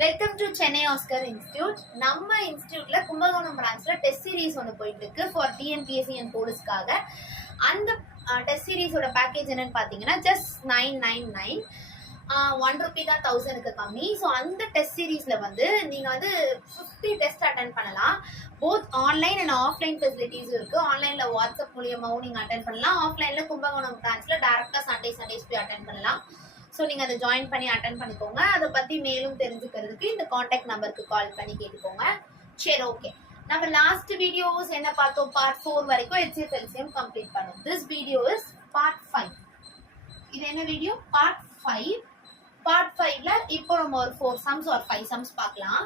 Welcome to Chennai Oscar institute. நம்ம இன்ஸ்டியூட்ல Kumbakonam பிரான்ச்ல test series ஒன்று போயிட்டு இருக்கு ஃபார் டிஎன்பிஎஸ்சி அண்ட் போலீஸ்க்காக. அந்த டெஸ்ட் சீரிஸோட பேக்கேஜ் என்னன்னு பார்த்தீங்கன்னா ஜஸ்ட் 999 ₹1 தான் 1000க்கு கம்மி. ஸோ அந்த டெஸ்ட் சீரீஸ்ல வந்து நீங்க வந்து 50 டெஸ்ட் அட்டன் பண்ணலாம். போத் ஆன்லைன் அண்ட் ஆஃப்லைன் ஃபெசிலிட்டிஸும் இருக்கு. ஆன்லைன்ல வாட்ஸ்அப் மூலியமாகவும் நீங்க அட்டன் பண்ணலாம். ஆஃப்லைன்ல கும்பகோணம் பிரான்ச்ல டேரக்டா சண்டேஸ் போய் அட்டன் பண்ணலாம். ஸோ நீங்கள் அதை ஜாயின் பண்ணி அட்டன் பண்ணிக்கோங்க. அதை பற்றி மேலும் தெரிஞ்சுக்கிறதுக்கு இந்த காண்டாக்ட் நம்பருக்கு கால் பண்ணி கேட்டுக்கோங்க. சரி, ஓகே. நம்ம லாஸ்ட் வீடியோஸ் என்ன பார்த்தோம்? பார்ட் 4 வரைக்கும் HCF LCM கம்ப்ளீட் பண்ணோம். This video is part 5. இது என்ன வீடியோ? பார்ட் 5. பார்ட் 5ல இப்போ நம்ம ஒரு 4 சம்ஸ் ஒரு 5 சம்ஸ் பார்க்கலாம்.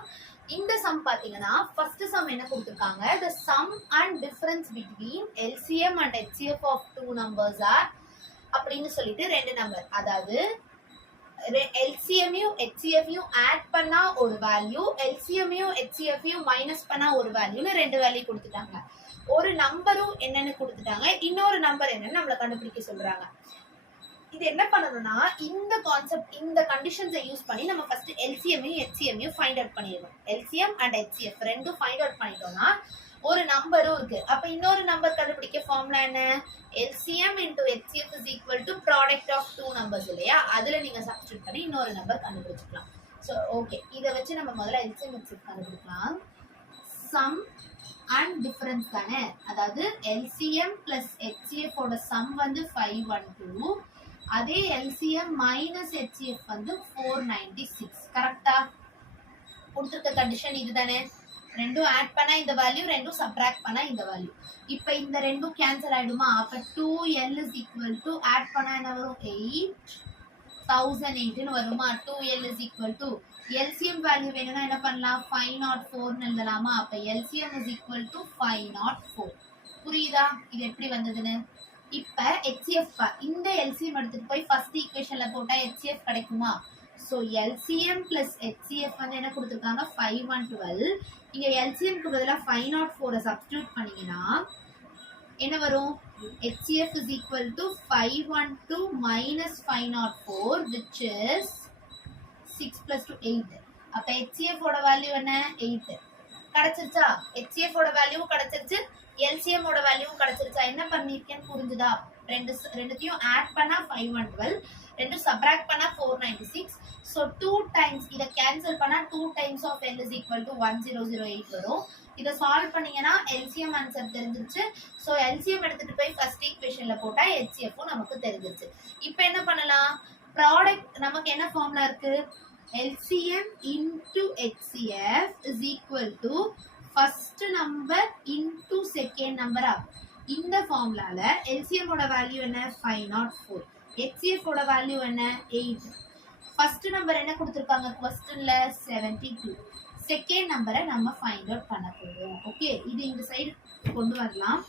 இந்த சம் பார்த்தீங்கன்னா ஃபர்ஸ்ட் சம் என்ன கொடுத்துருக்காங்க? The sum and difference between LCM and HCF of two numbers are அப்படின்னு சொல்லிட்டு ரெண்டு நம்பர், அதாவது LCMயும் HCFயும் ஆட் பண்ணா ஒரு வேல்யூ, LCMயும் HCFயும் மைனஸ் பண்ணா ஒரு வேல்யூன்னு ரெண்டு வேல்யூ கொடுத்துட்டாங்க. ஒரு நம்பரும் என்னன்னு கொடுத்துட்டாங்க, இன்னொரு நம்பர் என்னன்னு நம்மள கண்டுபிடிக்க சொல்றாங்க. இது என்ன பண்ணணும்னா இந்த கான்செப்ட் இந்த கண்டிஷன்ஸை யூஸ் பண்ணி நம்ம ஃபர்ஸ்ட் LCMயும் HCMயும் ஃபைண்ட் அவுட் பண்ணிடணும். LCM அண்ட் HCF ரெண்டும் ஃபைண்ட் அவுட் பண்ணிட்டோம்னா ஒரு நம்பரும் இருக்கு. அப்ப இன்னொரு நம்பர் கண்டுபிடிக்க ஃபார்முலா என்ன? LCM into HCF is equal to product of two numbers இல்லையா? அதுல நீங்க சப்ஸ்டிட்யூட் பண்ணி இன்னொரு நம்பர் கண்டுபிடிச்சிக்கலாம். சோ ஓகே, இத வச்சு நம்ம முதல்ல LCM HCF கண்டுபிடிக்கலாம். sum and difference தானே, அதாவது LCM plus HCF ஓட sum வந்து 512, அதே LCM minus HCF வந்து 496. கரெக்ட்டா? கொடுத்திருக்க கண்டிஷன் இதுதானே. ரெண்டும் ஆட் பண்ணா இந்த வேல்யூ, ரெண்டும் சப்ட்ராக்ட் பண்ணா இந்த வேல்யூ. இப்போ இந்த ரெண்டும் கேன்சல் ஆயிடுமா? அப்ப 2L is equal to add பண்ணா என்ன வரும்? 8008 ன்னு வருமா? 2L is equal to LCM value வேணும்னா என்ன பண்ணலாம்? 504 ன்னு எழுதலாமா? அப்ப LCM is equal to 504. புரியுதா இது எப்படி வந்ததுன்னு? இப்ப HCF இந்த LCM எடுத்துட்டு போய் ஃபர்ஸ்ட் ஈக்குவேஷன்ல போட்டா HCF கிடைக்குமா? So LCM plus HCF வந்து என்ன கொடுத்திருக்காங்க? 512. இங்க LCM க்கு பதிலா 504 சப்ஸ்டிட்யூட் பண்ணீங்கன்னா என்ன வரும்? HCF is equal to 512 minus 504 which is 6 plus 2 8. அப்ப HCF ஓட வேல்யூ என்ன? 8. கிடைச்சிருச்சா? HCF ஓட வேல்யூ கிடைச்சிருச்சு, LCM ஓட வேல்யூ கிடைச்சிருச்சா? என்ன பண்ணிருக்கேன்னு புரிஞ்சுதா? ரெண்டுத்தையும் ஆட் பண்ணா 512, ரெண்டும் சப்ட்ராக்ட் பண்ணா 496. so 2 times இத கேன்சல் பண்ணா 2 times of L is equal to 1008 வரும். இத சால்வ் பண்ணீங்கன்னா LCM ஆன்சர் தெரிஞ்சிருச்சு. சோ LCM எடுத்துட்டு போய் ஃபர்ஸ்ட் ஈக்குவேஷன்ல போட்டா HCF நமக்கு தெரிஞ்சிருச்சு. இப்போ என்ன பண்ணலாம்? ப்ராடக்ட் நமக்கு என்ன ஃபார்முலா இருக்கு? LCM into HCF is equal to first number into second number. இந்த ஃபார்முலால LCM ஓட வேல்யூ என்ன? 504, HCF ஓட வேல்யூ என்ன? 8. ஃபர்ஸ்ட் நம்பர் என்ன கொடுத்திருக்காங்க क्वेश्चनல? 72. செகண்ட் நம்பரை நம்ம ஃபைண்ட் அவுட் பண்ண போறோம். ஓகே, இது இந்த சைடு கொண்டு வரலாம்.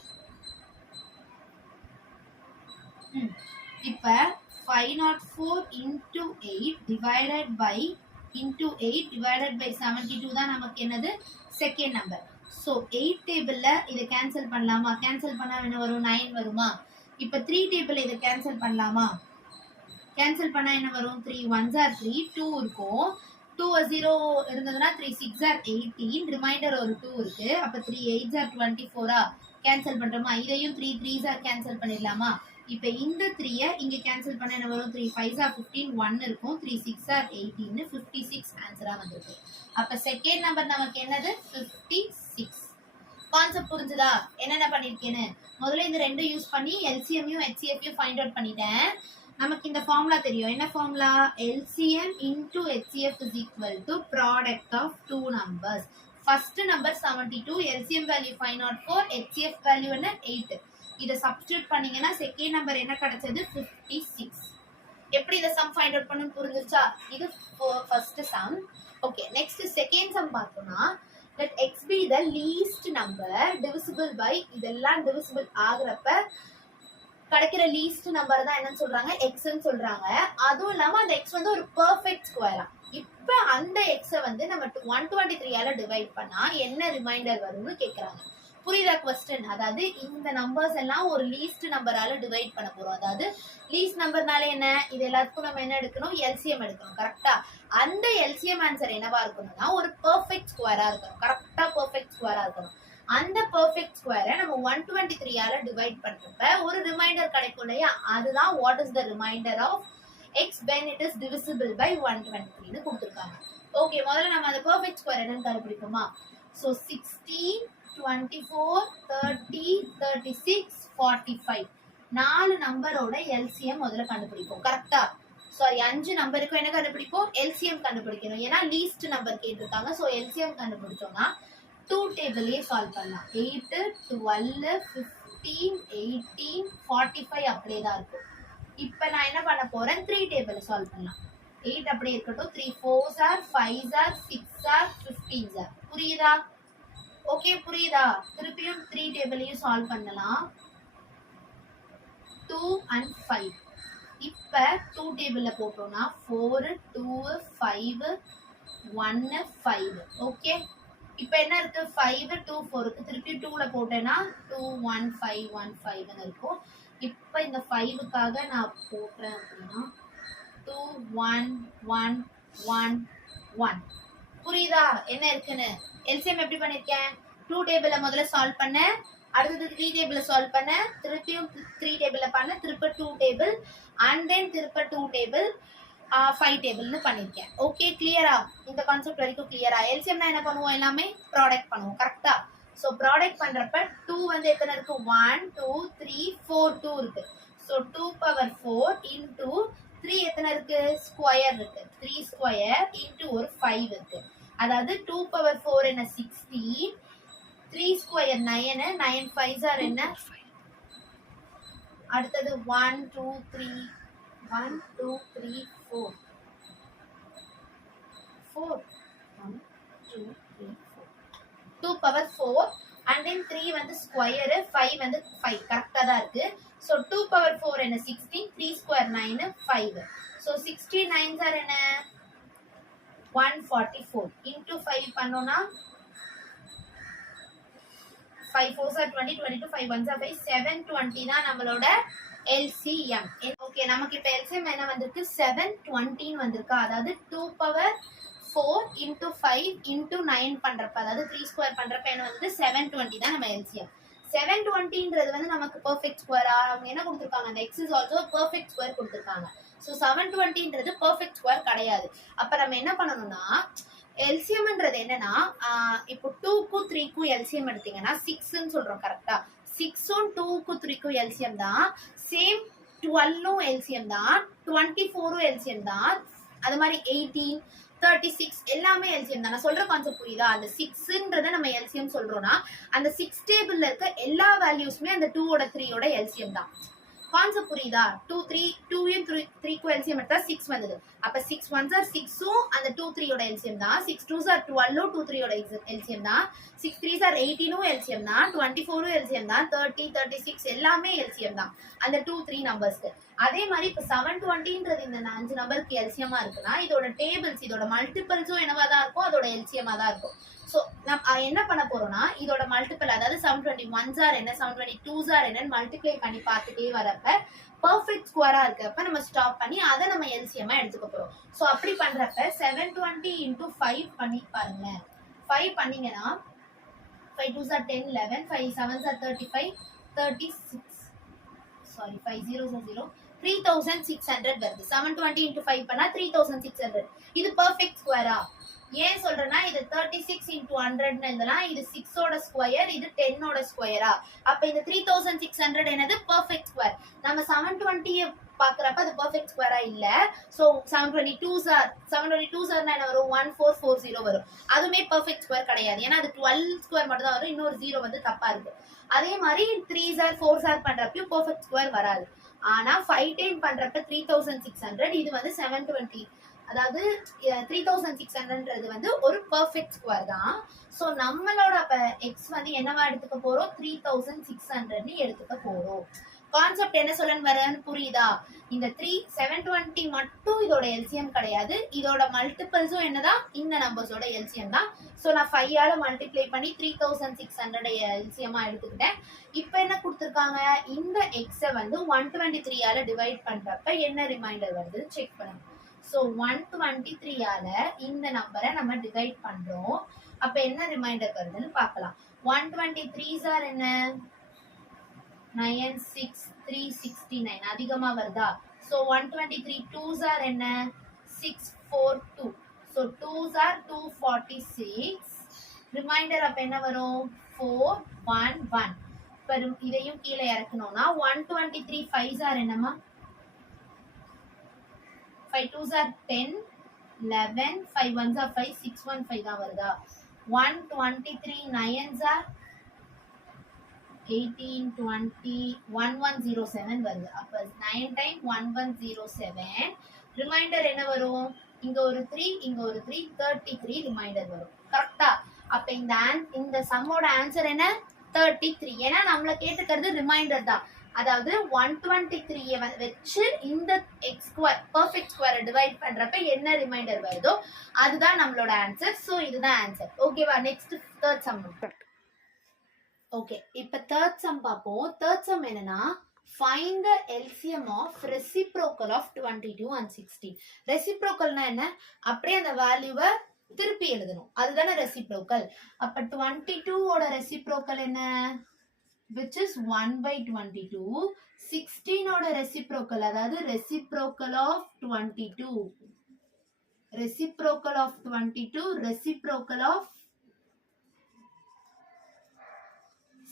இப்ப 504 into 8 divided by 72 தான் நமக்கு என்னது? Second number. சோ 8 டேபிள்ல இத கேன்சல் பண்ணலாமா? கேன்சல் பண்ணா என்ன வரும்? 9 வருமா? இப்ப 3 டேபிள்ல இத கேன்சல் பண்ணலாமா? கேன்சல் பண்ணா என்ன வரும்? 3 1s are 3, 2 இருக்கும். 2 0 இருந்ததுன்னா 3 6 are 18, ரிமைண்டர் ஒரு 2 இருக்கு. அப்ப 3 8s are 24. கேன்சல் பண்றோமா? இதையும் 3 3s are கேன்சல் பண்ணிடலாமா? இப்ப இந்த 3 இங்க கேன்சல் பண்ணா என்ன வரும்? 3 5s are 15, 1 இருக்கும். 3 6 are 18, 56 ஆன்சரா வந்திருக்கு. அப்ப செகண்ட் நம்பர் நமக்கு என்னது? 56. கான்செப்ட் புரிஞ்சுதா என்னென்ன பண்ணிருக்கேன்னு? முதல்ல இந்த ரெண்டும் யூஸ் பண்ணி LCMயும் HCFயும் ஃபைண்ட் அவுட் பண்ணிட்டேன். நமக்கு இந்த ஃபார்முலா தெரியும். என்ன formula? LCM into HCF is equal to product of two numbers. First number 72, LCM value 504, HCF value என்ன? 8. இத சப்ஸ்டிட்யூட் பண்ணீங்கன்னா செகண்ட் நம்பர் என்ன கிடைச்சது? 56. எப்படி இந்த சம் ஃபைண்ட் அவுட் பண்ணனும் புரிஞ்சிருச்சா? இது first sum. Okay, next second sum பார்த்தோம்னா let x be the least number divisible by, இதெல்லாம் divisible ஆகுறப்ப கிடைக்கிற லீஸ்ட் நம்பர் தான் என்னன்னு சொல்றாங்க? x ன்னு சொல்றாங்க. அதுவும் இல்லாம அந்த x வந்து ஒரு பெர்ஃபெக்ட் ஸ்கொயரா. இப்ப அந்த x வந்து நம்ம 123 ஆல டிவைட் பண்ணா என்ன ரிமைண்டர் வரும்னு கேக்குறாங்க. புரியுதா கொஸ்டின்? அதாவது இந்த நம்பர்ஸ் எல்லாம் ஒரு லீஸ்ட் நம்பரால டிவைட் பண்ண போறோம். அதாவது லீஸ்ட் நம்பர்னால என்ன, இது எல்லாத்துக்கும் நம்ம என்ன எடுக்கணும், எல்சிஎம் எடுக்கணும். கரெக்டா? அந்த எல்சிஎம் ஆன்சர் என்னவா இருக்கணும்னா ஒரு பெர்ஃபெக்ட் ஸ்கொயரா இருக்கணும். கரெக்டா பெர்ஃபெக்ட் ஸ்கொயரா இருக்கணும். அந்த பெர்ஃபெக்ட் ஸ்கொயரை நம்ம 123ஆல டிவைட் பண்றப்ப ஒரு ரிமைண்டர் கிடைக்கும் இல்லையா, அதுதான் what is the reminder of x when it is divisible by 123 னு கொடுத்திருக்காங்க. ஓகே, முதல்ல நம்ம அந்த பெர்ஃபெக்ட் ஸ்கொயர் என்னன்னு கண்டுபிடிப்போமா? சோ 16 24 30 36 45 நாலு நம்பரோட எல்சிஎம் முதல்ல கண்டுபிடிப்போம். கரெக்டா? சாரி, 5 நம்பருக்கு என்ன கண்டுபிடிப்போம், எல்சிஎம் கண்டுபிடிக்கணும். ஏன்னா லீஸ்ட் நம்பர் கேட்டிருக்காங்க. சோ எல்சிஎம் கண்டுபிடிச்சோம்னா 2 டேபிளே சால்வ் பண்ணலாம். 8 12 15 18 45 அப்படியே தான் இருக்கும். இப்போ நான் என்ன பண்ண போறேன், 3 டேபிள் சால்வ் பண்ணலாம். 8 அப்படியே இருக்கட்டும். 3 4s are 5s are 6s are 15s are. புரியுதா? ஓகே, புரியுதா? திருப்பியும் 3 டேபிளையும் சால்வ் பண்ணலாம். 2 and 5. இப்போ 2 டேபிள்ல போட்டோம்னா 4 2 5 1 5. ஓகே, இப்போ என்ன இருக்கு, 5 2 4 இருக்கு. திருப்பி 2ல போட்டேன்னா 2 1 5 1 5 ன்னு இருக்கும். இப்போ இந்த 5க்காக நான் போடுறேன் அப்படின்னா 2 1 1 1 1. புரியுதா என்ன இருக்குன்னு? எல்சிஎம் எப்படி பண்ணிருக்கேன், 2 டேபிள முதல்ல சால்வ் பண்ண, அடுத்தது 3 டேபிள சால்வ் பண்ண, திருப்பியும் 3 டேபிள பண்ண, திருப்ப 2 டேபிள் அண்ட் தென் திருப்ப 2 டேபிள் 5 டேபிள்னு பண்ணிருக்கேன். ஓகே, கிளியரா? இந்த கான்செப்ட் வரைக்கும் கிளியரா? எல்சிஎம்னா என்ன பண்ணுவோம், எல்லாமே ப்ராடக்ட் பண்ணுவோம். கரெக்டா? சோ ப்ராடக்ட் பண்றப்ப 2 வந்து எத்தனை இருக்கு, 1 2 3 4 2 இருக்கு. சோ 2 பவர் 4 இன்டு 3 எத்தனை இருக்கு, ஸ்கொயர் இருக்கு. 3 ஸ்கொயர் இன்டு ஒரு 5 இருக்கு. அதாவது 2 பவர் 4 என்ன 16, 3 ஸ்கொயர் 9, 9 5s are என்ன, அடுத்தது 1 2 3 1 2 3 4 4 1 2 3 4 2 power 4 and then 3 வந்து ஸ்கொயர், 5 வந்து 5. கரெக்ட்டா தான் இருக்கு. சோ 2 power 4 என்ன 16, 3 ஸ்கொயர் 9 5. சோ 69s are என்ன 144 into 5 பண்ணோம்னா 5 4s are 20 22 5 1s are 5 720 தான் நம்மளோட LCM. ஓகே, நமக்கு இப்ப LCM என்ன வந்திருக்கு, 720 வந்திருக்கு. அதாவது 2 பவர் 4 into 5 into 9 பண்றப்ப, அதாவது 3 ஸ்கொயர் பண்றப்ப என்ன வந்து 720 தான் நம்ம LCM. 720ன்றது வந்து நமக்கு பெர்ஃபெக்ட் ஸ்கொயரா, அவங்க என்ன கொடுத்திருக்காங்க, அந்த x is also perfect square கொடுத்திருக்காங்க. சோ 720ன்றது பெர்ஃபெக்ட் ஸ்கொயர் கிடையாது. அப்ப நம்ம என்ன பண்ணணும்னா, எல்சிஎம்ன்றது என்னன்னா, இப்போ 2க்கும் 3க்கும் எல்சிஎம் எடுத்தீங்கன்னா 6ன்னு சொல்றோம். கரெக்டா? 6ம் 2க்கும் 3க்கும் எல்சிஎம் தான். சேம் 12ம் எல்சிஎம் தான், 24ம் எல்சிஎம் தான். அது மாதிரி 18 36 எல்லாமே எல்சிஎம் தான். நான் சொல்ற கான்செப்ட் புரியுதா? அந்த 6ன்றத நம்ம எல்சிஎம் சொல்றோம்னா அந்த 6 டேபிள்ல இருக்க எல்லா வேல்யூஸ்மே அந்த 2ஓட 3ஓட எல்சிஎம் தான். கான்செப்ட் புரியுதா? 2 3 2யும் 3க்கும் எல்சிஎம் எடுத்தா 6 வந்தது. அப்ப 6 1s are 6ம் அந்த 2 3ஓட எல்சிஎம் தான். 6 2s are 12ம் 2 3ஓட எல்சிஎம் தான். 6 3s are 18ம் எல்சிஎம் தான். 24ம் எல்சிஎம் தான். 30 36 எல்லாமே எல்சிஎம் தான் அந்த 2 3 நம்பர்ஸ்க்கு. அதே மாதிரி இப்ப 720ன்றது இந்த 5 நம்பருக்கு எல்சிஎம்மா இருக்குன்னா இதோட டேபிள்ஸ், இதோட மல்டிபிள்ஸும் என்னவா தான் இருக்கும், அதோட எல்சிஎம்மா தான் இருக்கும். சோ நம்ம என்ன பண்ண போறோம்னா, இதோட மல்டிபிள், அதாவது 721s are என்ன 722s are என்னன்னு மல்டிப்ளை பண்ணி பார்த்துட்டே வரப்ப பெர்ஃபெக்ட் ஸ்கொயரா இருக்கப்ப நம்ம ஸ்டாப் பண்ணி அதை நம்ம எல்சிஎம்மா எடுத்துக்க போறோம். சோ அப்படி பண்றப்ப 720 into 5 பண்ணி பாருங்க. 5 பண்ணீங்கன்னா 5 2s are 10 11 5 7s are 35 36 sorry 5 zeros are 0 3600 வருது. 720 into 5 பண்ணா 3600. இது பெர்ஃபெக்ட் ஸ்கொயரா? ஏன் சொல்றேன்னா, இது 36 into 100ன்னு எழுதனா, இது 6ஓட ஸ்கொயர், இது 10ஓட ஸ்கொயரா. அப்ப இந்த 3600 என்னது பெர்ஃபெக்ட் ஸ்கொயர். நம்ம 720 பாக்குறப்ப அது பெர்ஃபெக்ட் ஸ்கொயரா இல்ல. சோ 722s are என்ன வரும், 1440 வரும். அதுமே பெர்ஃபெக்ட் ஸ்கொயர் கிடையாது. ஏன்னா அது 12 ஸ்கொயர் மட்டும் தான் வரும். இன்னொரு 0 வந்து தப்பா இருக்கு. அதே மாதிரி 3s are 4s are பண்றப்பயும் பெர்ஃபெக்ட் ஸ்கொயர் வராது. ஆனா 5 டைம் பண்றப்ப 3600, இது வந்து 720, அதாவது 3600ன்றது வந்து ஒரு பெர்ஃபெக்ட் ஸ்கொயர் தான். சோ நம்மளோட அப்ப x வந்து என்னவா எடுத்துக்க போறோம், 3600 ன்னு எடுத்துக்க போறோம். கான்செப்ட் என்ன சொல்லன்னு வரேன்னு புரியுதா? இந்த 720 மட்டும் இதோட எல்சிஎம் கிடையாது, இதோட மல்டிபிள்ஸும் என்னதான் இந்த நம்பர்ஸோட எல்சிஎம் தான். ஸோ நான் 5 ஆல மல்டிப்ளை பண்ணி 3600 எல்சிஎம்மா எடுத்துக்கிட்டேன். இப்போ என்ன கொடுத்துருக்காங்க, இந்த எக்ஸை வந்து 123 ஆல டிவைட் பண்றப்ப என்ன ரிமைண்டர் வருது செக் பண்ணுங்க. ஸோ 123 ஆல இந்த நம்பரை நம்ம டிவைட் பண்றோம். அப்ப என்ன ரிமைண்டர் வருதுன்னு பார்க்கலாம். 123s ஆர் என்ன, 96369 அதிகமா வருதா? So 123 2s are என்ன, 642. So 2s are 246. ரிமைண்டர் அப்ப என்ன வரும், 411. இப்போ இதையும் கீழே இறக்கணும்னா 123 5s are என்னமா, 5 2s are 10, 11, 5 1s are 5, 615 தான் வருதா? 123 9s are 18, 20, 1107 வருது. அப்ப 9 time 1107. ரிமைண்டர் என்ன வரும், இங்க ஒரு 3 இங்க ஒரு 3, 33 ரிமைண்டர் வரும். கரெக்டா? அப்ப இந்த சம்மோட ஆன்சர் என்ன, 33. ஏன்னா நம்மள கேட்டுக்கிறது ரிமைண்டர் தான். அதாவது 123 வச்சு இந்த எக்ஸ் ஸ்கொயர் பெர்ஃபெக்ட் ஸ்கொயரை டிவைட் பண்றப்ப என்ன ரிமைண்டர் வருதோ அதுதான் நம்மளோட ஆன்சர். சோ இதுதான் ஆன்சர். ஓகேவா? Next third sum. ஓகே, இப்ப தேர்ட் சம் பார்ப்போம். தேர்ட் சம் என்னன்னா, find the LCM of reciprocal of 22 and 16. ரெசிப்ரோக்கல்னா என்ன, அப்படியே அந்த வேல்யூவை திருப்பி எழுதணும், அதுதானே ரெசிப்ரோக்கல். அப்ப 22 ஓட ரெசிப்ரோக்கல் என்ன, which is 1/22. 16 ஓட ரெசிப்ரோக்கல், அதாவது reciprocal of 22, reciprocal of 22, reciprocal of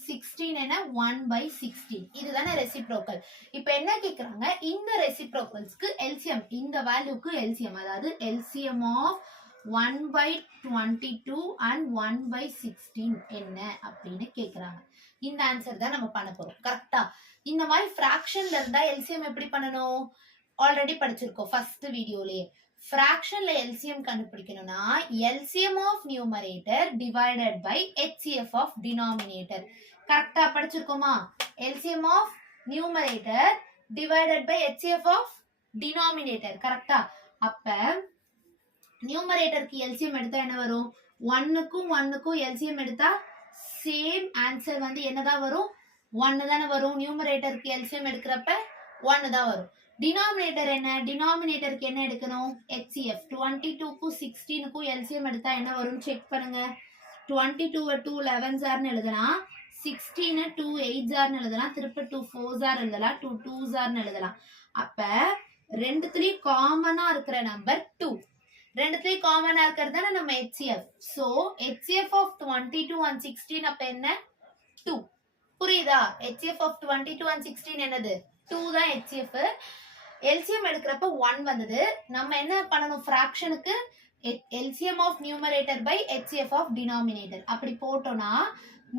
16 என்ன, 1/16. இதுதானே ரெசிப்ரோக்கல். இப்போ என்ன கேக்குறாங்க, இந்த ரெசிப்ரோக்கல்ஸ்க்கு எல்சிஎம், இந்த வேல்யூக்கு எல்சிஎம், அதாவது எல்சிஎம் ஆஃப் 1/22 and 1/16 என்ன அப்படின்னு கேக்குறாங்க. இந்த ஆன்சர் தான் நம்ம பண்ண போறோம். கரெக்டா? இந்த மாதிரி ஃபிராக்ஷன்ல இருந்தா எல்சிஎம் எப்படி பண்ணணும், ஆல்ரெடி படிச்சிருக்கோம் ஃபர்ஸ்ட் வீடியோலயே. ஃபிராக்ஷன்ல எல்சிஎம் கண்டுபிடிக்கணும்னா LCM of numerator divided by HCF of denominator. கரெக்டா படிச்சிருக்கோமா? LCM of numerator divided by HCF of denominator. கரெக்டா? அப்ப நியூமரேட்டருக்கு எல்சிஎம் எடுத்தா என்ன வரும், 1க்கும் 1க்கும் எல்சிஎம் எடுத்தா சேம் ஆன்சர் வந்து என்னதான் வரும், 1 தானே வரும். நியூமரேட்டருக்கு எல்சிஎம் எடுக்கிறப்ப 1 தான் வரும். டினாமினேட்டர் என்ன, டினாமினேட்டருக்கு என்ன எடுக்கணும், HCF. 22க்கும் 16க்கும் எல்சிஎம் எடுத்தா என்ன வரும் செக் பண்ணுங்க. 22 2 11s ஆர்னு எழுதலாம், 16 2 8s ஆர்னு எழுதலாம், திருப்ப 2 4s ஆர் எழுதலாம், 2 2s ஆர்னு எழுதலாம். அப்ப ரெண்டுத்துலயும் காமனா இருக்கிற நம்பர் 2, ரெண்டுத்துலயும் காமனா இருக்கிறது தானே நம்ம HCF. So HCF of 22 and 16 அப்ப என்ன, 2. புரியுதா? HCF ஆஃப் 22 and 16 என்னது, 2 தான் HCF. எல்சிஎம் எடுக்கிறப்ப 1 வந்தது. நம்ம என்ன பண்ணணும், ஃபிராக்ஷனுக்கு LCM of numerator by HCF of denominator அப்படி போட்டோம்னா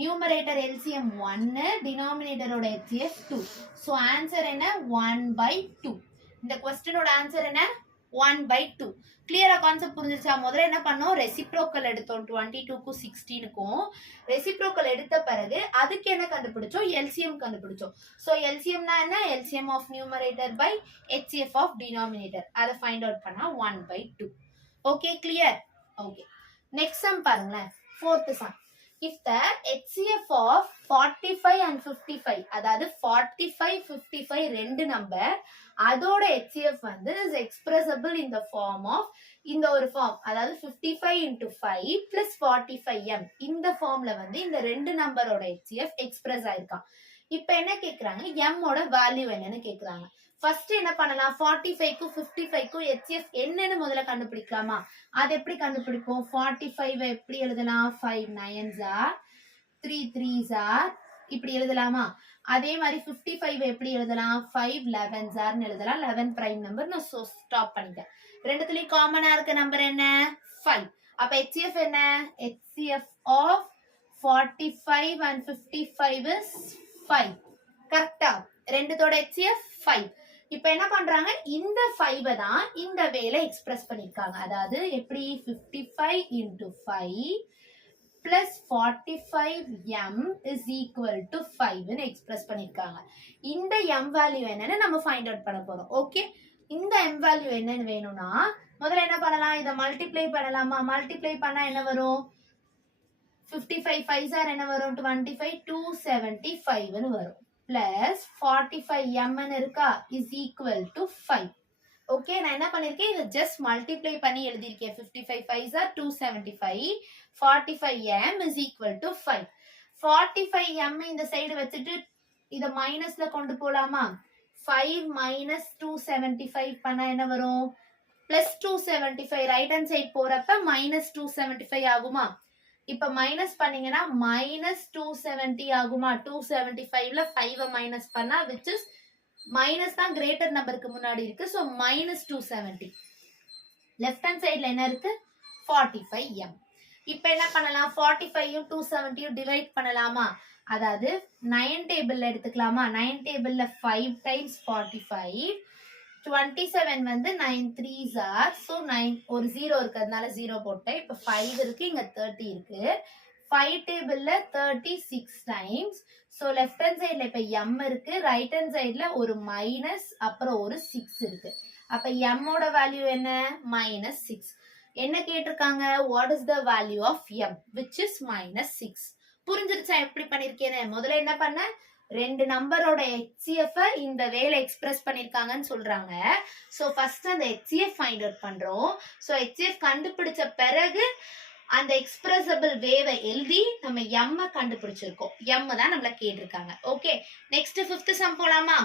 நியூமரேட்டர் எல்சிஎம் 1, டினாமினேட்டரோட HCF 2. சோ ஆன்சர் என்ன, 1/2. இந்த क्वेश्चनோட ஆன்சர் என்ன, 1/2. கிளியரா கான்செப்ட் புரிஞ்சிருச்சா? முதல்ல என்ன பண்ணோம், ரெசிப்ரோக்கல் எடுத்தோம் 22க்கும் 16க்கும். ரெசிப்ரோக்கல் எடுத்த பிறகு அதுக்கு என்ன கண்டுபிடிச்சோம், எல்சிஎம் கண்டுபிடிச்சோம். சோ எல்சிஎம்னா என்ன, LCM of numerator by HCF of denominator. அதை ஃபைண்ட் அவுட் பண்ணா 1/2. Okay, clear? Okay, next sum பாருங்களேன். Fourth sum. If the HCF of 45 and 55, அதாவது 45 55 ரெண்டு நம்பர், அதோட HCF வந்து is expressible in the form of, இந்த ஒரு ஃபார்ம், அதாவது 55 into 5 plus 45m, இந்த ஃபார்ம்ல வந்து இந்த ரெண்டு நம்பரோட HCF எக்ஸ்பிரஸ் ஆயிருக்கான். இப்போ என்ன கேக்குறாங்க, m ஓட வேல்யூ என்னன்னு கேக்குறாங்க. ஃபர்ஸ்ட் என்ன பண்ணலாம், 45க்கும் 55க்கும் HCF என்னன்னு முதல்ல கண்டுபிடிக்கலாமா? அது எப்படி கண்டுபிடிப்போம், 45 எப்படி எழுதலாம், 5 9s are, 3 3s are, இப்படி எழுதலாமா? அதே மாதிரி 55 எப்படி எழுதலாம், 5 11s are எழுதலாம். 11 பிரைம் நம்பர். நான் ஸ்டாப் பண்ணிட்டேன். ரெண்டுத்துலயும் காமனா இருக்க நம்பர் என்ன, 5. அப்ப HCF என்ன, HCF of 45 and 55 is 5. கரெக்டா? ரெண்டுத்தோட HCF 5. இப்ப என்ன பண்றாங்க, இந்த 5 தான் இந்த வேல எக்ஸ்பிரஸ் பண்ணிருக்காங்க. அதாவது எப்படி, 55 into 5 plus 45m is equal to 5 ன்னு எக்ஸ்பிரஸ் பண்ணிருக்காங்க. இந்த m வேல்யூ என்னன்னு நம்ம ஃபைண்ட் அவுட் பண்ண போறோம். ஓகே, இந்த m வேல்யூ என்னன்னு வேணும்னா முதல்ல என்ன பண்ணலாம், இத மல்டிப்ளை பண்ணலாமா? மல்டிப்ளை பண்ணா என்ன வரும்? 55 5s are என்ன வரும்? 25 275 ன்னு வரும். plus 45m ன்னு இருக்கா is equal to 5. ஓகே, நான் என்ன பண்ணிருக்கேன், இத ஜஸ்ட் மல்டிப்ளை பண்ணி எழுதிருக்கேன். 55 5s are 275, 45m is equal to 5. 45m இந்த சைடு வச்சுட்டு இத மைனஸ்ல கொண்டு போலாமா? 5 minus 275 பண்ணா என்ன வரும்? plus 275. ரைட் ஹேண்ட் சைடு போறப்ப minus 275 ஆகுமா? இப்ப மைனஸ் பண்ணீங்கன்னா minus 270 ஆகுமா? 275ல 5 மைனஸ் பண்ணா which is மைனஸ் தான் கிரேட்டர் நம்பருக்கு முன்னாடி இருக்கு. So minus 270. லெஃப்ட் ஹேண்ட் சைடுல என்ன இருக்கு? 45m. இப்ப என்ன பண்ணலாம், 45யும் 270யும் டிவைட் பண்ணலாமா? அதாவது 9 டேபிள்ல எடுத்துக்கலாமா? 9 டேபிள்ல 5 times 45, 27 வந்து 9 3s are, so 9 ஒரு 0 இருக்கு, அதனால 0 போட்டேன். இப்ப 5 இருக்கு, இங்க 30 இருக்கு. 5 டேபிள்ல 36 times, so லெஃப்ட் ஹேண்ட் சைடுல இப்ப m இருக்கு, ரைட் ஹேண்ட் சைடுல ஒரு மைனஸ் அப்புறம் ஒரு 6 இருக்கு. அப்ப m ஓட வேல்யூ என்ன? -6. என்ன கேட்டிருக்காங்க? What is the value of m which is -6. புரிஞ்சிருச்சா எப்படி பண்ணிருக்கேன்னு? முதல்ல என்ன பண்ண, ரெண்டு நம்பரோட HCF இந்த வேல எக்ஸ்பிரஸ் பண்ணிருக்காங்கன்னு சொல்றாங்க. சோ ஃபர்ஸ்ட் அந்த HCF ஃபைண்ட் அவுட் பண்றோம். சோ HCF கண்டுபிடிச்ச பிறகு அந்த எக்ஸ்பிரஸபிள் வேவை எழுதி நம்ம m கண்டுபிடிச்சிருக்கோம். m தான் நம்மள கேட்டிருக்காங்க. ஓகே, நெக்ஸ்ட் 5th சம் போலாமா?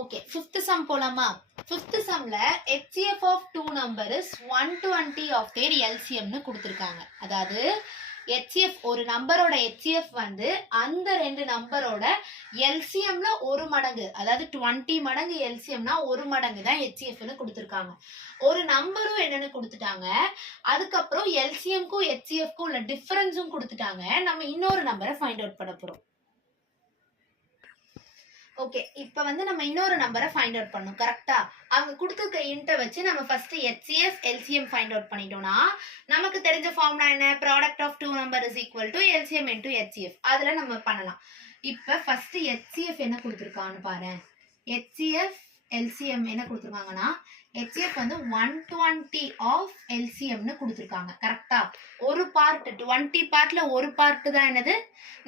ஓகே, 5th சம் போலாமா? 5th சம்ல HCF of two number is 120 of their LCM னு கொடுத்திருக்காங்க. அதாவது HCF ஒரு நம்பரோட HCF வந்து அந்த ரெண்டு நம்பரோட LCMல ஒரு மடங்கு, அதாவது 20 மடங்கு LCMனா ஒரு மடங்கு தான் HCF னு கொடுத்திருக்காங்க. ஒரு நம்பரும் என்னன்னு கொடுத்துட்டாங்க, அதுக்கப்புறம் LCMக்கும் HCFக்கும் உள்ள டிஃபரன்ஸும் கொடுத்துட்டாங்க. நம்ம இன்னொரு நம்பரை ஃபைண்ட் அவுட் பண்ண போறோம். ஓகே, இப்ப வந்து நம்ம இன்னொரு நம்பரை ஃபைண்ட் அவுட் பண்ணணும். கரெக்டா? அவங்க கொடுத்துருக்க இன்ட்ட வச்சு நம்ம first HCF LCM find out பண்ணிட்டோம்னா நமக்கு தெரிஞ்ச ஃபார்முலா என்ன? Product of two number is equal to LCM into HCF. அதுல நம்ம பண்ணலாம். இப்ப ஃபர்ஸ்ட் HCF என்ன கொடுத்துருக்கான்னு பாரு. HCF LCM என்ன கொடுத்துருக்காங்கன்னா, HCF வந்து 120 ஆஃப் LCM னு கொடுத்துருக்காங்க. கரெக்டா? ஒரு பார்ட் 20 பார்ட்ல ஒரு பார்ட் தான் என்னது?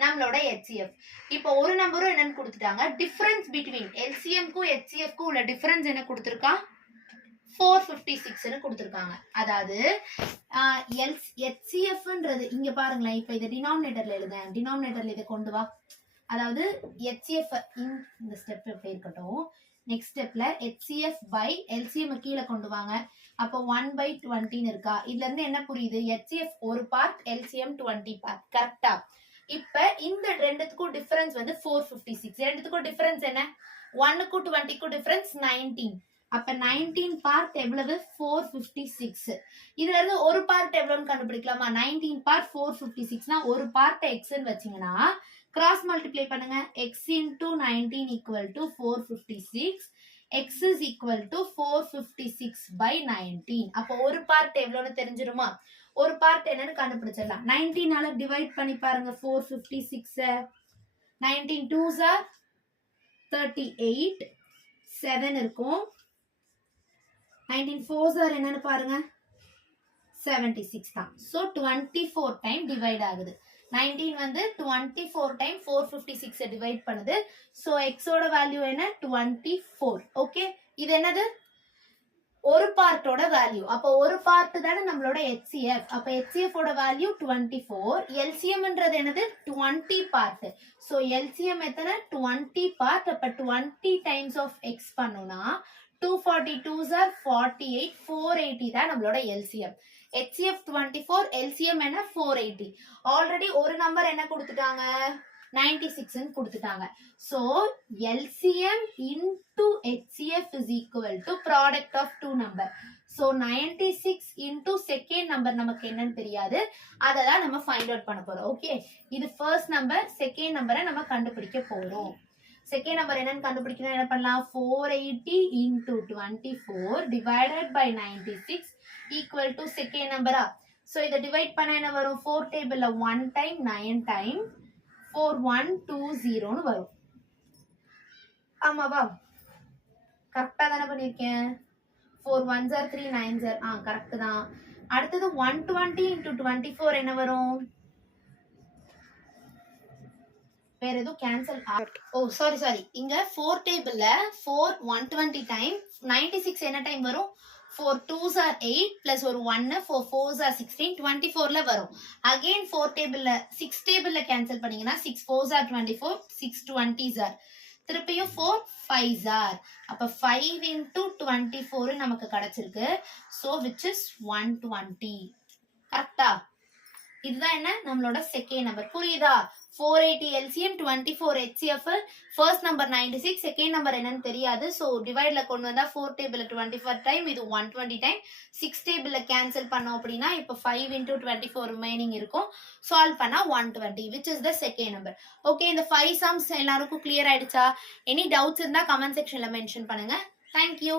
நம்மளோட HCF. இப்போ ஒரு நம்பரும் என்னன்னு கொடுத்துட்டாங்க, டிஃபரன்ஸ் பிட்வீன் LCMக்கும் HCFக்கும் உள்ள டிஃபரன்ஸ் என்ன கொடுத்துருக்கா? 456 னு கொடுத்துருக்காங்க. அதாவது HCFன்றது இங்க பாருங்களேன். இப்ப இதை டினாமினேட்டர்ல எழுதேன். டினாமினேட்டர்ல இதை கொண்டு வா. அதாவது HCF இந்த ஸ்டெப் எப்படி இருக்கட்டும். நெக்ஸ்ட் ஸ்டெப்ல HCF by LCM கீழே கொண்டு வாங்க. அப்போ 1/20 இருக்கா? இதுல இருந்து என்ன புரியுது? HCF ஒரு பார்ட், LCM 20 பார்ட். கரெக்டா? இப்ப இந்த ரெண்டுத்துக்கும் டிஃபரன்ஸ் வந்து 456. ரெண்டுத்துக்கும் டிஃபரன்ஸ் என்ன? 1க்கும் 20க்கும் டிஃபரன்ஸ் 19. அப்ப 19 பார்ட் எவ்வளவு? 456. இதுல இருந்து ஒரு பார்ட் எவ்வளவுன்னு கண்டுபிடிக்கலாமா? 19 பார்ட் 456னா ஒரு பார்ட் x ன்னு வச்சீங்கன்னா கிராஸ் மல்டிப்ளை பண்ணுங்க. x into 19 equal to 456. x is equal to 456 by 19. அப்போ ஒரு பார்ட் எவ்வளவுன்னு தெரிஞ்சிருமா? ஒரு பார்ட் என்னன்னு கண்டுபிடிச்சிடலாம். 19 ஆல டிவைட் பண்ணி பாருங்க 456. 19 2s are 38. 7 இருக்கும். 19 4s are என்னன்னு பாருங்க 76 தான். So 24 டைம் டிவைட் ஆகுது. 19 வந்து 24 டைம் 456 டிவைட் பண்ணுது. சோ x ஓட வேல்யூ என்ன? 24. ஓகே, இது என்னது? ஒரு பார்ட்டோட வேல்யூ. அப்ப ஒரு பார்ட் தானே நம்மளோட HCF. அப்ப HCF ஓட வேல்யூ 24. LCMன்றது என்னது? 20 பார்ட். சோ LCM எத்தனை? 20 பார்ட். அப்ப 20 டைம்ஸ் ஆஃப் x பண்ணோம்னா 242s are 48. 480 தான் நம்மளோட LCM. HCF 24, LCM என்ன? 480. ஆல்ரெடி ஒரு நம்பர் என்ன கொடுத்துட்டாங்க? 96 ன்னு கொடுத்துட்டாங்க. So LCM into HCF is equal to product of two number. So 96 into second number நமக்கு என்னன்னு தெரியாது. அததான் நம்ம find out பண்ண போறோம். ஓகே, இது first number, second number நம்ம கண்டுபிடிக்க போறோம். செகண்ட் நம்பர் என்னன்னு கண்டுபிடிக்கணும். என்ன பண்ணலாம்? 480 into 24 divided by 96 equal to second நம்பரா ஸோ இதை டிவைட் பண்ண என்ன வரும் 4 டேபிள்ல 1 டைம் 9 டைம் 4120 வரும். ஆமாவா? கரெக்டா தானே பண்ணிருக்கேன்? 4 1s are 3 9s are correct தான். அடுத்தது 120 into 24 என்ன வரும்? வேற எதுவும் கேன்சல் ஓ சாரி இங்க 4 டேபிள்ல 4 120 டைம் 96 என்ன டைம் வரும்? 4 2s are 8 plus ஒரு 1 4 4s are 16 24ல வரும். அகைன் 4 டேபிள்ல 6 டேபிள்ல கேன்சல் பண்ணீங்கன்னா 6 4s are 24 6 20s are திருப்பியும் 4 5s are அப்ப 5 into 24 நமக்கு கிடைச்சிருக்கு. So which is 120. கரெக்டா? இதுதான் என்ன நம்மளோட செகண்ட் நம்பர். புரியுதா? 480 LCM 24 HCF first number 96 second number என்னன்னு தெரியாது. ஸோ டிவைட்ல கொண்டு வந்தா 4 டேபிள்ல 24 டைம் இது 120 டைம் 6 டேபிள்ல கேன்சல் பண்ணோம் அப்படின்னா இப்போ 5 into 24 ரிமைனிங் இருக்கும். சால்வ் பண்ணா 120 which is the second number. Okay, இந்த 5 சம்ஸ் எல்லாருக்கும் கிளியர் ஆயிடுச்சா? எனி டவுட்ஸ் இருந்தா கமெண்ட் செக்ஷன்ல மென்ஷன் பண்ணுங்க. தேங்க்யூ.